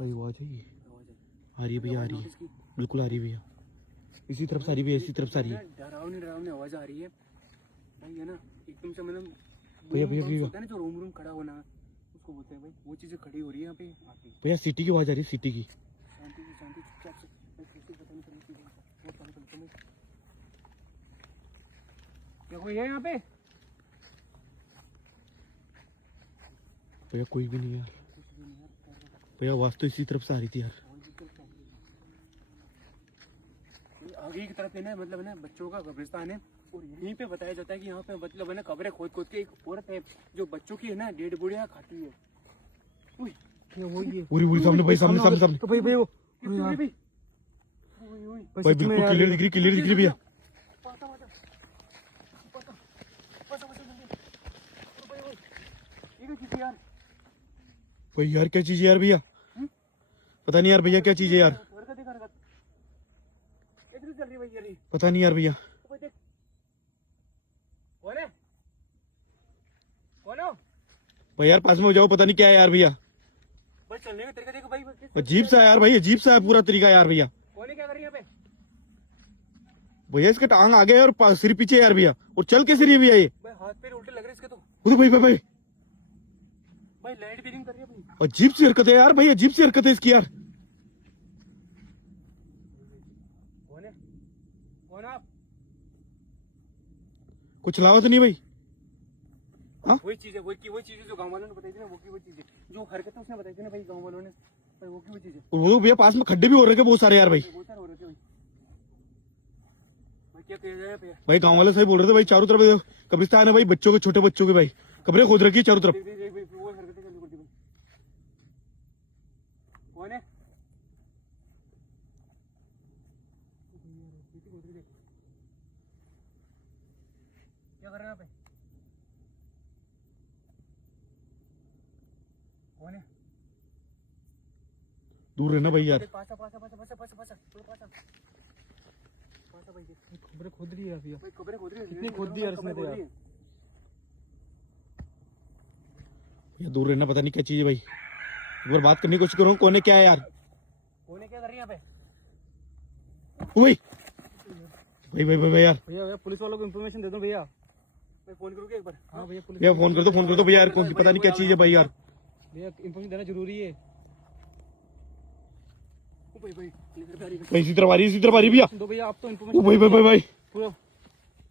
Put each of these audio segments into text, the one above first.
भाई आवाज है ये, आ रही है भैया, आ रही है, बिल्कुल आ रही है भैया, इसी तरफ से आ रही है भैया, इसी तरफ से आ रही है। डरावनी आवाज आ रही है भाई, है ना एकदम से, मतलब भैया भैया भैया होता है ना जो रोम खड़ा होना, उसको बोलते हैं भाई, वो चीजें खड़ी हो रही है यहाँ पे आके। भैया सीटी की आवाज आ रही है, सीटी की। शांति चुपचाप से, कैसे पता नहीं चलती बहुत सारे चलते हैं। क्या कोई है यहाँ पे? भैया कोई भी नहीं यार, भैया आवाज तो इसी तरफ से आ रही थी यार। आगे की तरफ है ना, मतलब है ना बच्चों का कब्रिस्तान है, और यहीं पे बताया जाता है कि यहाँ पे मतलब है ना कब्रें खोद खोद के एक औरत है जो बच्चों की है ना डेड बॉडियां खाती है। उई, वो ये पूरी सामने भाई, सामने सामने सामने। तो भाई वो भाई भाई बिल्कुल क्लियर दिख रही भैया। भाई यार क्या चीज है यार भैया, पता नहीं यार भैया क्या चीज है यार, पता नहीं यार भैया। भाई यार पास में हो जाओ, पता नहीं क्या है यार भैया, चलने का तरीका देखो भाई, अजीब सा है यार भाई, अजीब सा है पूरा तरीका यार भैया। कौन है, क्या कर रही है यहाँ पे? भैया इसके टांग आगे है और सिर पीछे यार भैया, और चल कैसे रही है भैया ये? भाई हाथ पैर उल्टे लग रहे हैं इसके तो। भाई भाई भाई भाई लाइट बीलिंग कर रही है अपनी। अजीब सी हरकत है यार भाई, अजीब सी हरकत है इसकी यार। कौन है, कौन आप? कुछ चलावा तो नहीं भाई? हाँ वही चीज है, वही चीज है जो गाँव वालों ने बताई थी ना, वो की वही चीज है जो हरकतें उसने बताई थी ना भाई गाँव वालों ने, भाई वो की वही चीज है। और वो भैया पास में खड्डे भी हो रहे हैं बहुत सारे यार भाई। बहुत सारे हो रहे थे भाई। भाई क्या कह रहे हैं भाई गाँव वाले सही बोल रहे थे भाई, चारों तरफ कब्रिस्तान है भाई, बच्चों के, छोटे बच्चों के भाई कब्रें खोद रखी है चारों तरफ। वो हरकतें करनी पड़ती भाई। कौन है? क्या कर रहे हैं यहाँ पे? कौन है? दूर रहना भाई यार। पासा पासा पासा पासा पासा पासा पासा पासा भाई, खबरें खोद रही है यार, भाई खबरें खोद रही है, कितनी खोद दी यार इसने तो यार। ये दूर रहना, पता नहीं क्या चीज है भाई, एक बार बात करने की कोशिश करो, कौन है क्या है यार? कौन है, क्या कर रही है यहाँ पे? भाई भाई भाई भाई यार, भैया पुलिस वालों को इन्फॉर्मेशन दे दो भैया, मैं फोन करूँगा एक बार। हाँ भैया पुलिस, भैया फोन कर दो भैया यार, कौन पता नहीं क्या चीज है भाई यार। भैया इन्फॉर्मेशन देना जरूरी है। भाई इसी तरफ आ रही भैया। दो भैया आप तो इन्फॉर्मेशन। भाई भाई भाई भाई पूरा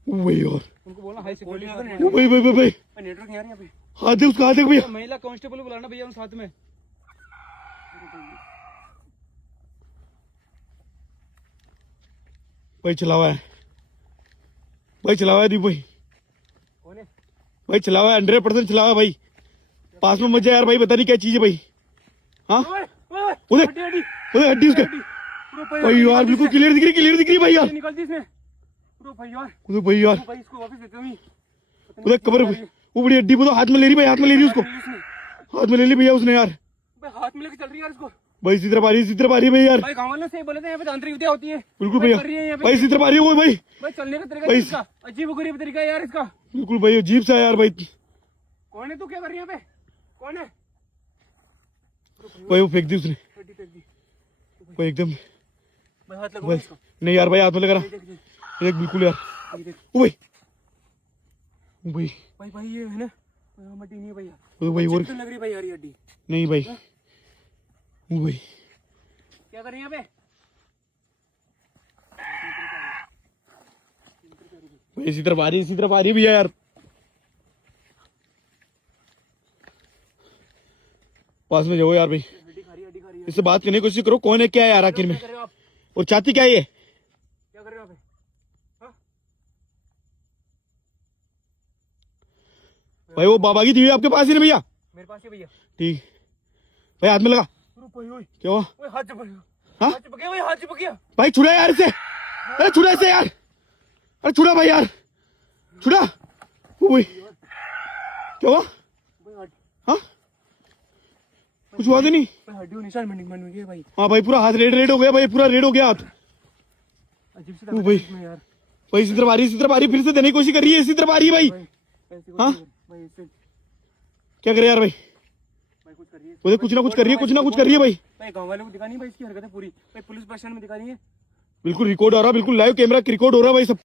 भाई यार, उनको बोलना हाई सिक्योरिटी। भाई भाई भाई भाई नेटवर्क नहीं आ रही यहाँ पे। हाथ दे उसका, हाथ दे भैया। महिला कांस्टेबल बुलाना भैया उन साथ में। भाई चलावा है, भाई चलावा है दीप भाई, कौन है? भाई चलावा है, 100% चलावा है भाई, पास में मत जा यार भाई, पता नहीं क्या चीज है भाई। हाँ उधर हड्डी उसके भाई यार, बिल्कुल क्लियर दिख रही भाई यार। निकलती इसमें भाई यार, उधर भाई यार, भाई इसको वापस देते हैं। उधर कबर, वो बड़ी हड्डी को हाथ में ले रही भाई, हाथ में ले रही उसको, हाथ में ले ली भैया उसने यार। भाई हाथ में लेके चल रही है यार इसको। भाई इसी तरफ आ रही है भाई यार। भाई गाँव वालों से बोले थे यहाँ पे तांत्रिक विद्या होती है। बिल्कुल भैया, भाई इसी तरफ आ रही है वो भाई। भाई चलने का तरीका इसका अजीब गरीब तरीका है यार इसका। बिल्कुल भाई अजीब सा यार भाई। कौन है तू, क्या कर रही है यहाँ पे? कौन है? भाई वो फेंक दी उसने भाई एकदम। भाई हाथ लगा इसको। नहीं यार भाई हाथ में लगा रहा, देख बिल्कुल यार। ओ भाई ओ भाई भाई भाई ये है ना मट्टी नहीं है भैया, ओ भाई और लग रही भाई यार ये हड्डी नहीं भाई। ओ भाई क्या कर रही है यहाँ पे? भाई इसी तरफ आ रही भैया यार, पास में जाओ यार भाई, हड्डी खा रही है। इससे बात करने की कोशिश करो, कौन है क्या है यार आखिर में, और चाहती क्या है ये? क्या कर रहे हो यहाँ पे? हाँ? भाई वो बाबा की दीवी आपके पास ही ना भैया? मेरे पास ही भैया। ठीक भाई, हाथ में लगा। क्या हुआ? हाथ चिपक गया। हाँ हाथ चिपक गया भाई, हाथ चिपक गया भाई, छुड़ा यार इसे, अरे छुड़ा इसे यार, अरे छुड़ा भाई यार, छुड़ा। ओ भाई क्या हुआ? हाँ कुछ हुआ तो नहीं? हड्डी निशान बन गया भाई। हाँ भाई पूरा हाथ रेड हो गया भाई, पूरा रेड हो गया हाथ। अजीब सी ओ भाई यार। भाई इसी तरफ आ रही, फिर से देने की कोशिश कर रही है, इसी तरफ आ रही है भाई। हाँ क्या करे यार भाई? भाई कुछ कर रही है। वो देख, कुछ ना कुछ कर रही है, कुछ ना कुछ कर रही है भाई। भाई गाँव वालों को दिखानी है भाई इसकी हरकतें पूरी, भाई पुलिस प्रशासन में दिखानी है। बिल्कुल रिकॉर्ड हो रहा, बिल्कुल लाइव कैमरा रिकॉर्ड हो रहा भाई सब।